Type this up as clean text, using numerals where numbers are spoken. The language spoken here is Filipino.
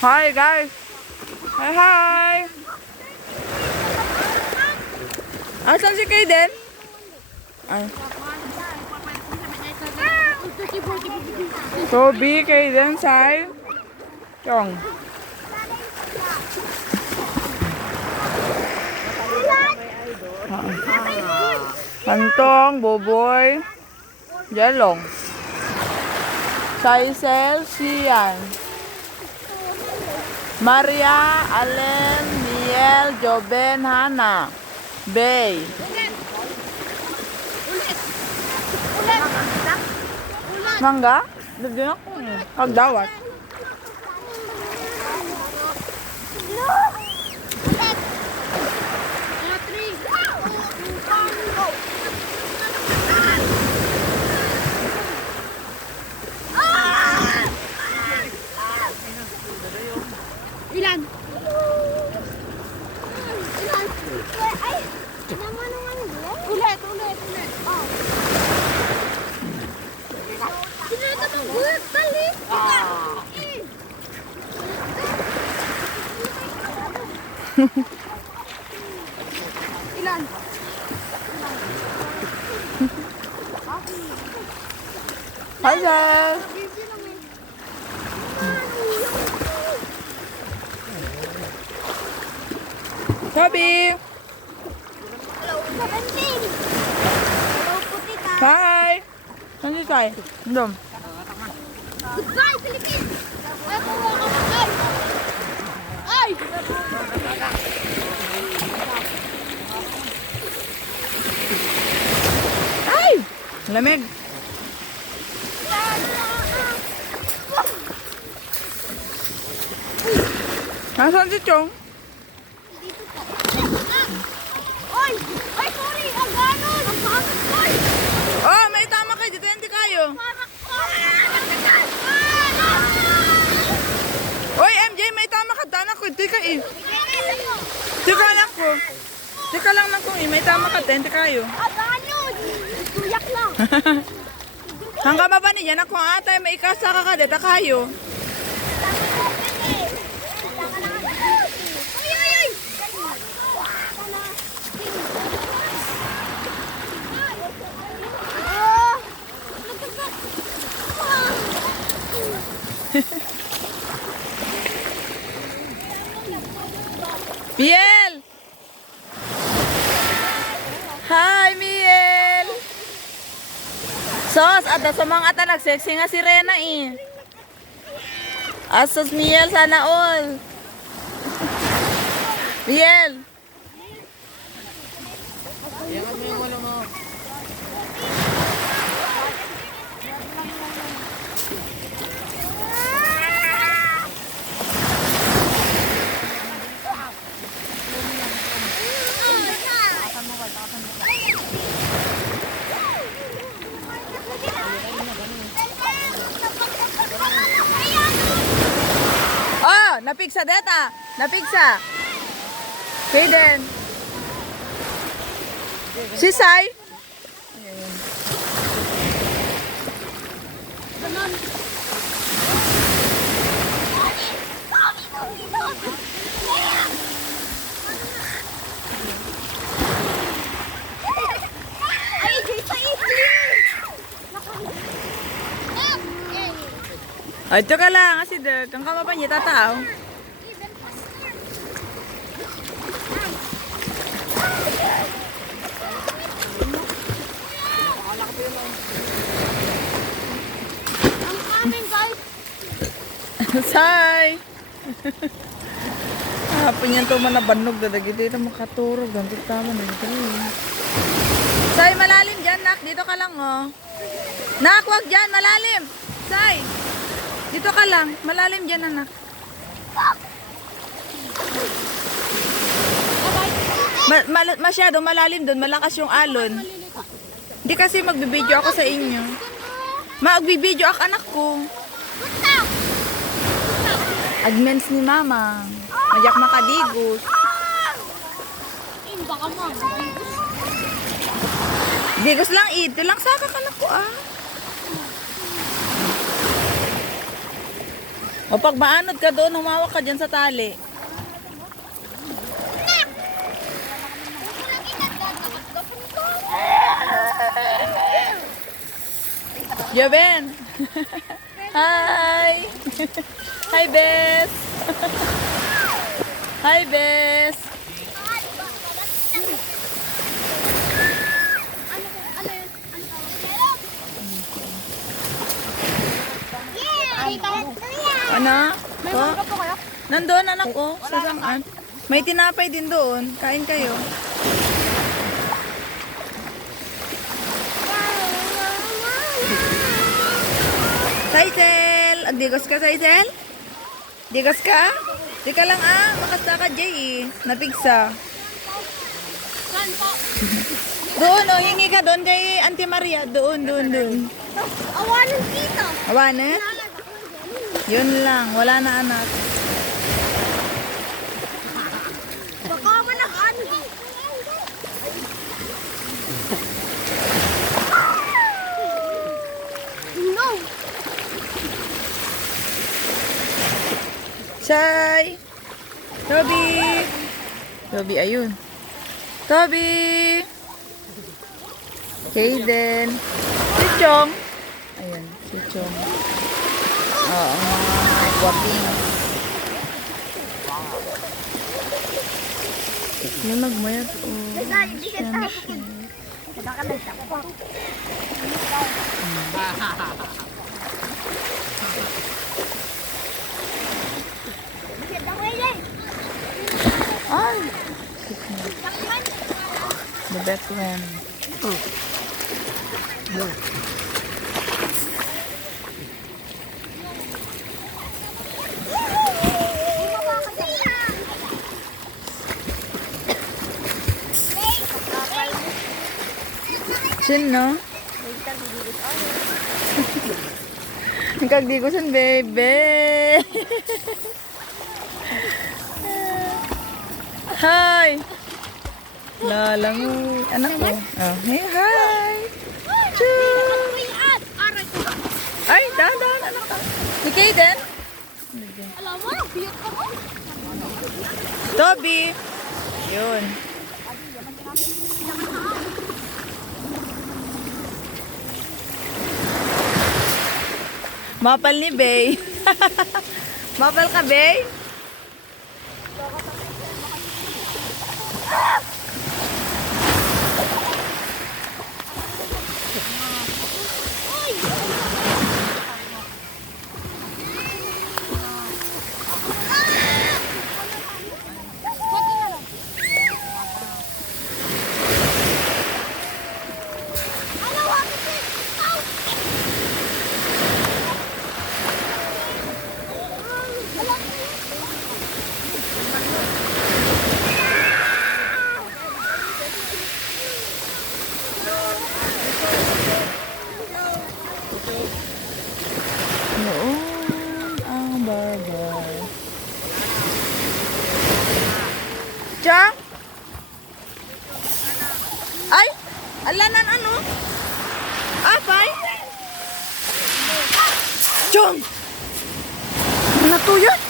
Hi guys. Hi hi. Asan si Kaden? Ay. Toby, Kaden, Sai. Chong. Kantong, Boboy, Jalong. Saisel, Sian. Maria, Allen, Miel, Joben, Hana, Bay. Mangga? Lagyan ako eh. Kagdawat. Ilan? Ilan? Ay! Naman naman ulit. Ulit. Oh. Sinata mo ulit. Dali. Ilan? Hi guys. Toby. Hello, 17. Hello, Putita. Hi. Saan si Sai? Dum. Goodbye, Philippines. Ay, kuha ka na. Ay! Ay! Lamig. Nasaan si Chong? Dito po. Oy! Ay, sorry! Ang ganon! Ang bakit, oy! Oh, may tama kayo. Dito hindi kayo. Oy, MJ, may tama ka. Tanak ko. Tika eh. Tika lang ko. Tika lang lang ko eh. May tama ka. Hindi kayo. Ganon! Tuyak lang. Hanggang ba niyan ako atay. May ikasa ka ka. Dito kayo. Miel! Hi, Miel! Sos, at sa mga ata nag-sexy nga si Rena eh. Asos, Miel, sana all. Miel! Oh, napigsa deta. Napigsa. Kaden. Si Sai. Ay, ito ka lang. Kasi kang kamapan niya tatao. Ang coming, guys. Sai. Hapon yan to man na banog. Dadagiti ito makaturog. Ganto tama na ito. Sai, malalim dyan, nak. Dito ka lang, oh. Nak, wag dyan. Malalim. Sai. Dito ka lang. Malalim dyan, anak. Masyado malalim doon. Malakas yung alon. Hindi kasi magbibideo ako sa inyo. Magbibideo ako, anak ko. Agmens ni mama. Mayak makadigos. Baka mo. Digos lang, ito lang sa anak ko, ah. O pag maanod ka doon, humawak ka dyan sa tali. Joben! Hi! Hi, Bes! Hi, Bes! Ano? May Oh? mangga po kayo? Nandun, anak ko. Sa sangan. May tinapay din doon. Kain kayo. Saisel! Digos ka, Saisel? Digos ka? Di ka lang makasta ka, Jay. Napigsa. Saan po? Doon, hingi ka doon kay Auntie Maria. Doon. Awanan dito. Awanet? Yun lang. Wala na anak. Baka manakaano. No. Shy! Toby! Toby, ayun. Toby! Kaden! Si Chong! Ayun, si Chong. Oo, mga guwaping. May magmayat. Hindi ka tayo. Baka nagtakot. Ay! The best one. Chin, no? Kagdigusan, baby! Hi! Lalangoy. Anak ko. Oh, hey, hi! Choo! Ay, dahan, anak ka. Si Kaden? Alam mo, biyot ka mo. Toby! Yun. Mapal ni Bay. Mapal ka, Bay? Noon ang bagay. Chang? Ay! Alanan ano? Apay? Chong! Ano to yun?